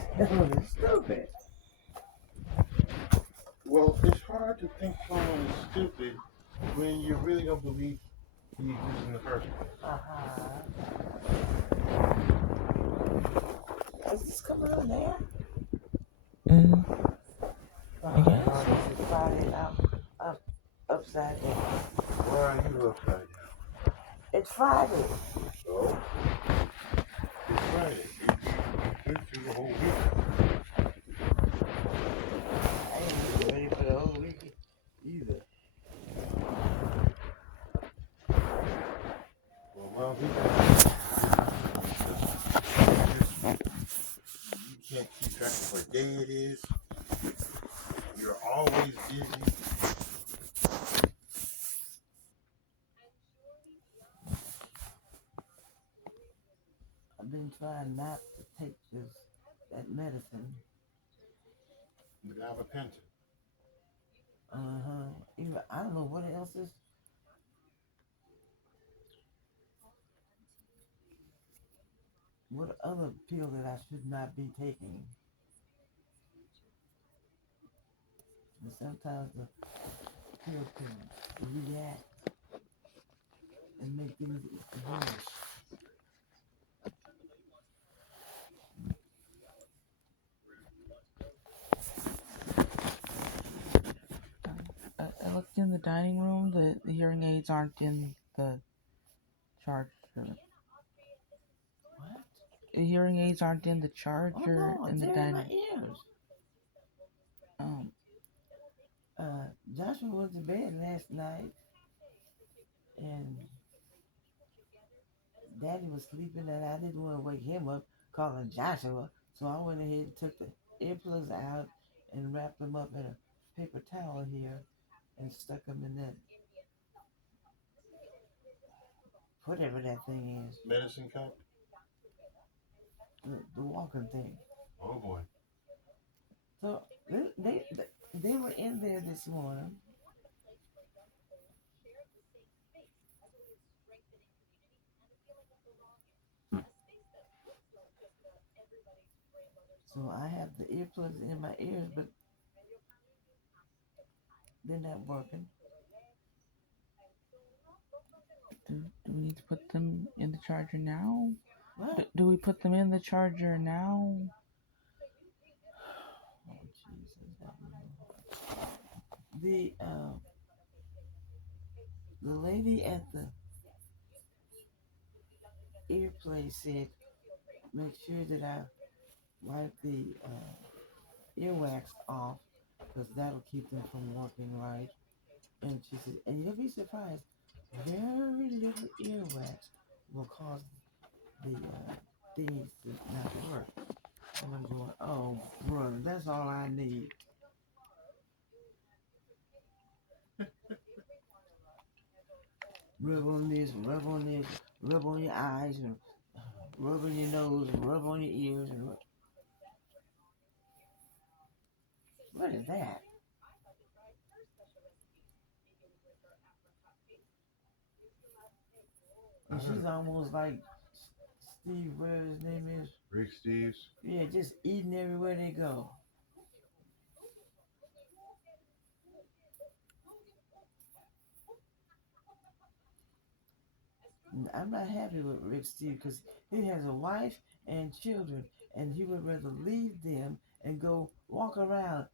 It's stupid. Well, it's hard to think someone is stupid when you really don't believe he exists in the first place. Is this coming on there? I guess. This is Friday upside down. Why are you upside down? It's Friday. So, it's Friday. You good through the whole week. I ain't even ready for the whole week either. Well, you can't keep track of what day it is. You're always busy. been trying not to take that medicine. The gabapentin. Even I don't know what else is. What other pill that I should not be taking? And sometimes the pill can react and make things worse. I looked in the dining room. The hearing aids aren't in the charger. What? The hearing aids aren't in the Oh charger no, in the they're in my dining. ears. Um, Joshua went to bed last night and Daddy was sleeping and I didn't want to wake him up calling Joshua. So I went ahead and took the earplugs out and wrapped them up in a paper towel here and stuck them in that whatever that thing is, Medicine cup. the walking thing. Oh boy. So they were in there this morning. So I have the earplugs in my ears, but they're not working. do we need to put them in the charger now? What? Do we put them in the charger now? Oh Jesus! The lady at the ear place said, make sure that I wipe the earwax off because that'll keep them from working right. And she said, and you'll be surprised, very little earwax will cause the things to not work. And I'm going, oh, brother, that's all I need. Rub on this, rub on this, rub on your eyes, and rub on your nose, and rub on your ears, and what is that? And she's almost like Steve, whatever his name is. Rick Steves. Yeah, just eating everywhere they go. I'm not happy with Rick Steve because he has a wife and children, and he would rather leave them and go walk around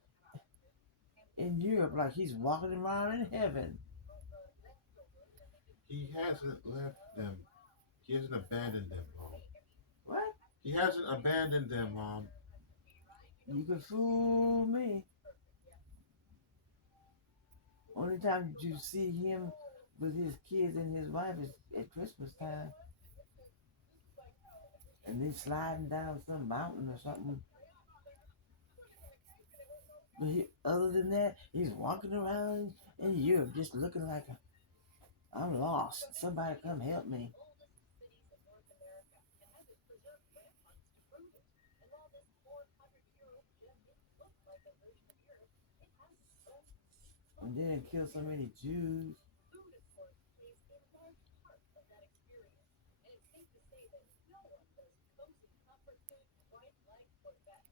in Europe like he's walking around in heaven. He hasn't left them. He hasn't abandoned them, Mom. What? He hasn't abandoned them, Mom. You can fool me. Only time you see him with his kids and his wife is at Christmas time. And they sliding down some mountain or something. But other than that, he's walking around in Europe just looking like I'm lost. Somebody come help me. And then kill so many Jews.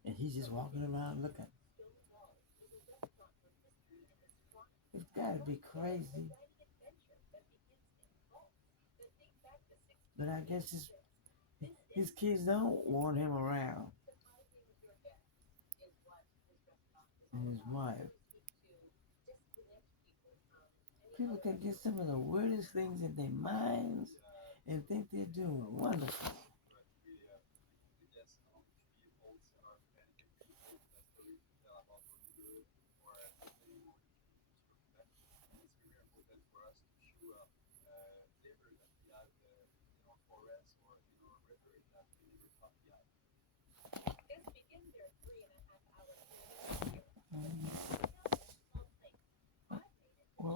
And he's just walking around looking. It's gotta be crazy. But I guess his kids don't want him around. And his wife. People can get some of the weirdest things in their minds and think they're doing wonderful.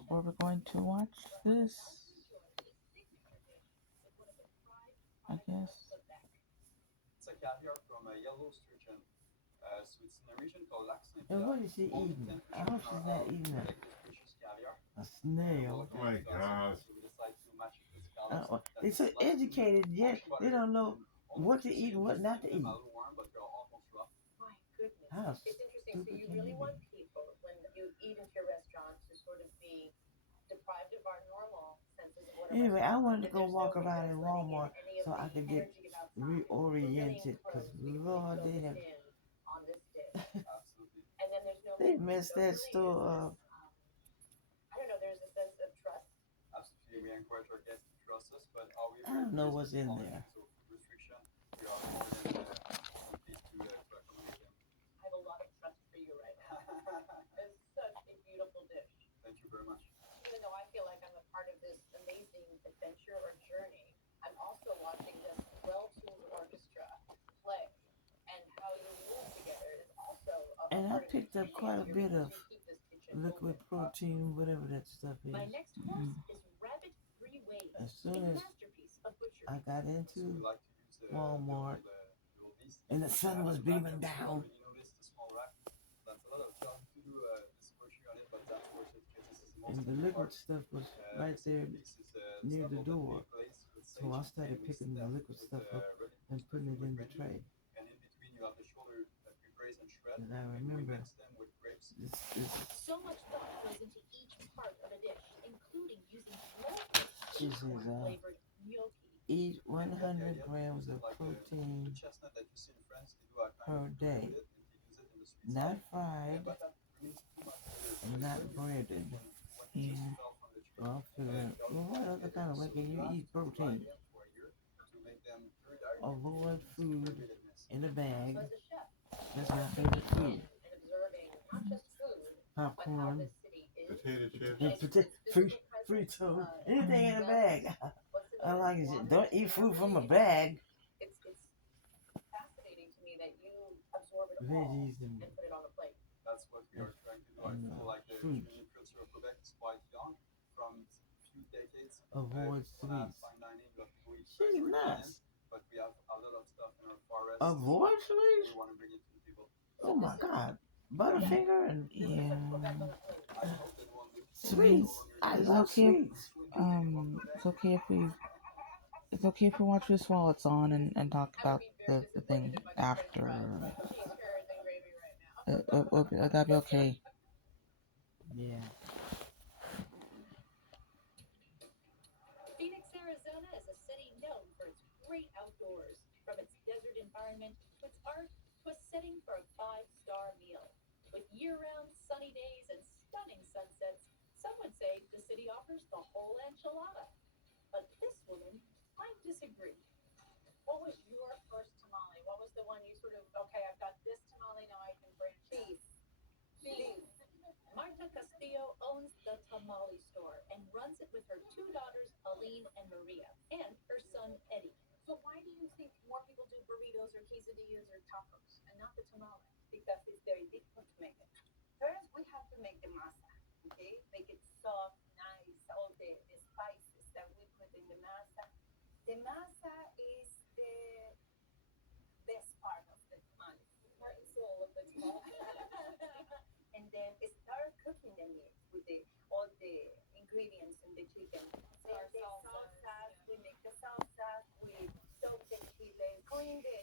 Were we going to watch this? I guess. And what is she eating? I hope she's not eating a snail. Oh my gosh. They're so educated, yet they don't know what to eat and what not to eat. My goodness. How It's interesting. So stupid you can really you want be? people when you eat into your restaurant to sort of be deprived of our normal senses of what a Anyway, I restaurant wanted to is. go There's walk no around in regrets letting in Walmart any of so I the could get energy of outside. We're really reoriented because enclosed. We can Lord, they focus have in on this dish. And then there's no they regrets. messed So it that really store is up. this, I don't know, there's a sense of trust. I don't know what's in there. I have a lot of trust for you right now. It's such a beautiful dish. Even though I feel like I'm a part of this amazing adventure or journey, I'm also watching this well-tuned orchestra play, and how you move together is also a And I part of the picked up quite a experience bit here of because you keep this kitchen liquid open. protein, whatever that stuff My is. next horse is Rabbit Three Ways, As a soon as masterpiece of butchery. I got into Walmart and the sun was beaming down, and the liquid stuff was right there near the door. So I started picking the liquid stuff up and putting it in the tray. And I remember this So much thought goes into each part of a dish, including using she says, flavored gnocchi. eat 100 grams of protein per day, not fried and not breaded. Yeah. Well, I'm figuring, well, what other kind of way can you eat protein? Avoid food in a bag. So as a chef, That's my favorite food. and observing not just food, but how Popcorn, this city is. Potato chips. and Fritos, anything in a bag. I like it. Don't eat food from a bag. It's fascinating to me that you absorb it all Veggies and and put it on a plate. fruit. Avoid sweets. She's nuts. Avoid sweets? Oh my God. Butterfinger and Yeah. sweets. I It's love okay. sweets. It's okay if we watch this while it's on and talk about the thing after. That'd be okay. Yeah. Phoenix, Arizona is a city known for its great outdoors, from its desert environment to its art to a setting for a five-star meal. With year-round sunny days and stunning sunsets, some would say the city offers the whole enchilada. But this woman might disagree. What was your first tamale? What was the one you sort of, okay, I've got this tamale, now I can branch out? Beef. Marta Castillo owns the tamale store and runs it with her two daughters, Aline and Maria, and her son, Eddie. So why do you think more people do burritos or quesadillas or tacos and not the tamale? Because it's very difficult to make it. First, we have to make the masa, okay? Make it soft, nice, all the spices that we put in the masa. The masa is the best part of the tamale. Heart and soul of the tamale. And then start cooking the meat with all the ingredients in the chicken. Then the salsas, we make the salsas, we soak the chile, clean the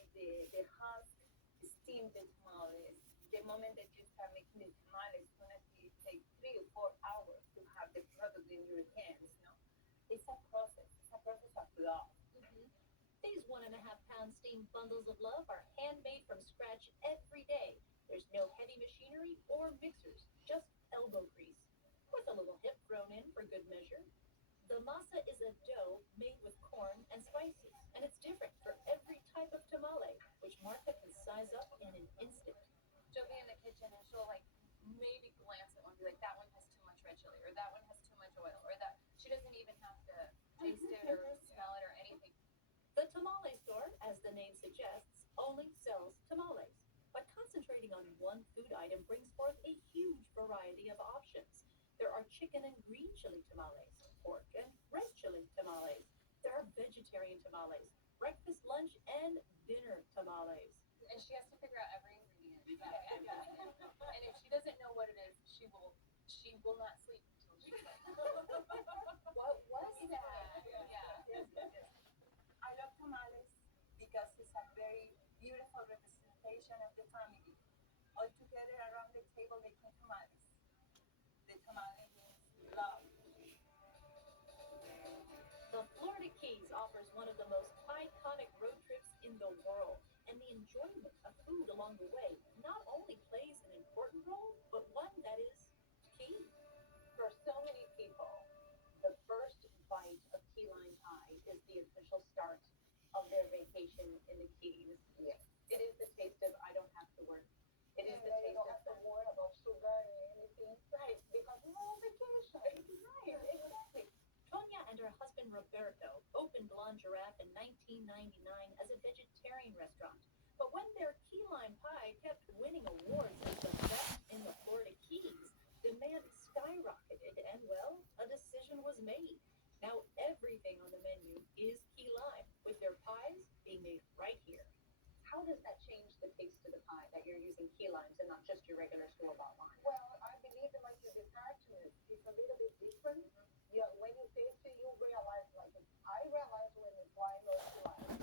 husk, steam the tamales. The moment that you start making the tamales, it's gonna take 3 or 4 hours to have the product in your hands. No, it's a process. It's a process of love. These 1.5-pound steamed bundles of love are handmade from scratch every day. There's no heavy machinery or mixers, just elbow grease, with a little hip thrown in for good measure. The masa is a dough made with corn and spices, and it's different for every type of tamale, which Martha can size up in an instant. She'll be in the kitchen and she'll maybe glance at one and be like, that one has too much red chili, or that one has too much oil, or that she doesn't even have to taste it or smell it or anything. The tamale store, as the name suggests, only sells tamales. But concentrating on one food item brings forth a huge variety of options. There are chicken and green chili tamales, pork and red chili tamales. There are vegetarian tamales, breakfast, lunch, and dinner tamales. And she has to figure out every ingredient. And if she doesn't know what it is, she will not sleep until she knows. What was that? Yeah. I love tamales because it's a very beautiful representation of the family. All together around the table making tamales. The tamale means love. The Florida Keys offers one of the most iconic road trips in the world, and the enjoyment of food along the way not only plays an important role, but one that is key. For so many people, the first bite of key lime pie is the official start of their vacation in the Keys. Yes. It is the taste of I don't have to work. It is And the then you taste don't of have to worry about sugar and anything. Right. Because we're on vacation. Right, exactly. Tonya and her husband Roberto opened Blonde Giraffe in 1999 as a vegetarian restaurant. But when their key lime pie kept winning awards as the best in the Florida Keys, demand skyrocketed and, well, a decision was made. Now everything on the menu is key lime, with their pies being made right here. How does that change the taste of the pie that you're using key limes and not just your regular store-bought lime? Well, I believe like the tartness is a little bit different. Yeah, when you taste it, you realize like I realize when it's wine or lime.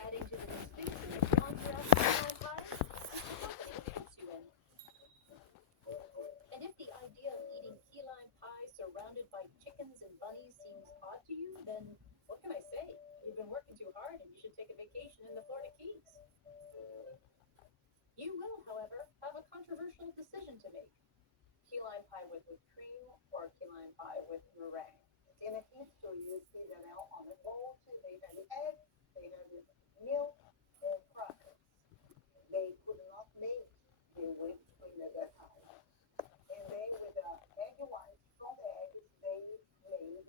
Adding to the distinction of Blonde Giraffe key lime pies is the company it puts you in. And if the idea of eating key lime pie surrounded by chickens and bunnies seems odd to you, then what can I say? You've been working too hard and you should take a vacation in the Florida Keys. You will, however, have a controversial decision to make. Key lime pie with whipped cream or key lime pie with meringue? In the history, you see that now on the boat, they had the eggs, they had the milk and crackers. They could not make the whipped cream at that time. And then with the egg whites from the eggs, they made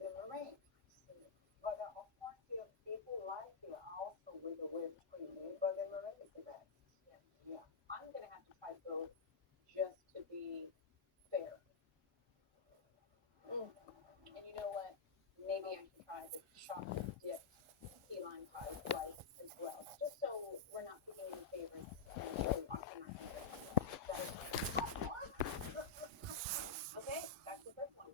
the meringue. But of course, people like it also with the whipped cream, but the meringue is the best. Yeah. I'm going to have to try both just to be fair. And you know what? Maybe I should try the chocolate dipped key lime pie slice as well, just so we're not picking any favorites and really watching our favorites. Okay, back to the first one.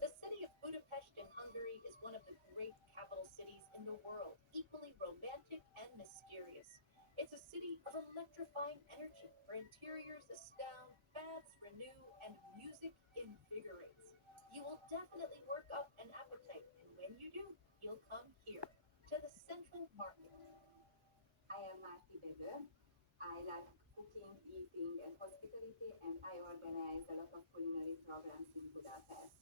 The city of Budapest in Hungary is one of the great capital cities in the world, equally romantic and mysterious. It's a city of electrifying energy where interiors astound, baths renew, and music invigorates. You will definitely work up an appetite, and when you do, you'll come here to the Central Market. I am Marti Bebe. I like cooking, eating, and hospitality, and I organize a lot of culinary programs in Budapest.